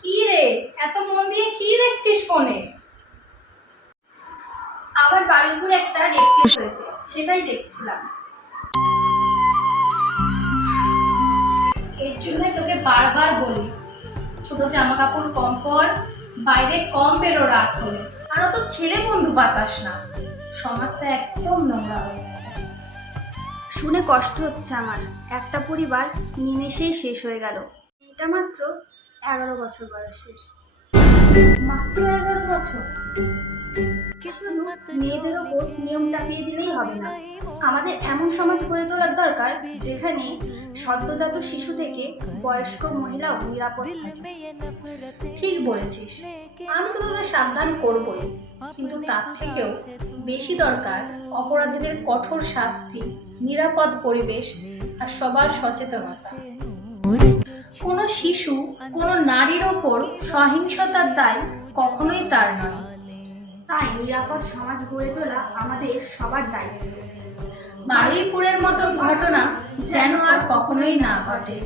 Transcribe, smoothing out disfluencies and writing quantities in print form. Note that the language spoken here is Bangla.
কি রে, এত মন দিয়ে কি দেখছিস ফোনে? আবার বারুইপুরে একটা রেপ কেস হয়েছে, সেটাই দেখছিলাম। এর জন্যই তোকে বারবার বলি, ছোট জামা কাপড় কম পর, বাইরে কম বেরো রাত হলে। আর অত ছেলে বন্ধু পাতাস না, সমাজটা একদম নোংরা হয়ে গেছে। শুনে কষ্ট হচ্ছে আমার। একটা পরিবার নিমেষেই শেষ হয়ে গেল। এটা মাত্র 11 বছর বয়সের। মাত্র 11 বছর? শুধু মেয়েদের ওপর নিয়ম চাপিয়ে দিলেই হবে না, আমাদের এমন সমাজ গড়ে তোলার দরকার যেখানে সদ্যজাত শিশু থেকে বয়স্ক মহিলাও নিরাপদ থাকে। ঠিক বলেছিস, আমি তো তোদের সাবধান করবই, কিন্তু তার থেকেও বেশি দরকার অপরাধীদের কঠোর শাস্তি, নিরাপদ পরিবেশ আর সবার সচেতনতা। কোনো শিশু, কোনো নারীর ওপর সহিংসতার দায় কখনোই তার নয়। তাই নিরাপদ সমাজ গড়ে তোলা আমাদের সবার দায়িত্ব। বারুইপুরের মতন ঘটনা যেন আর কখনোই না ঘটে।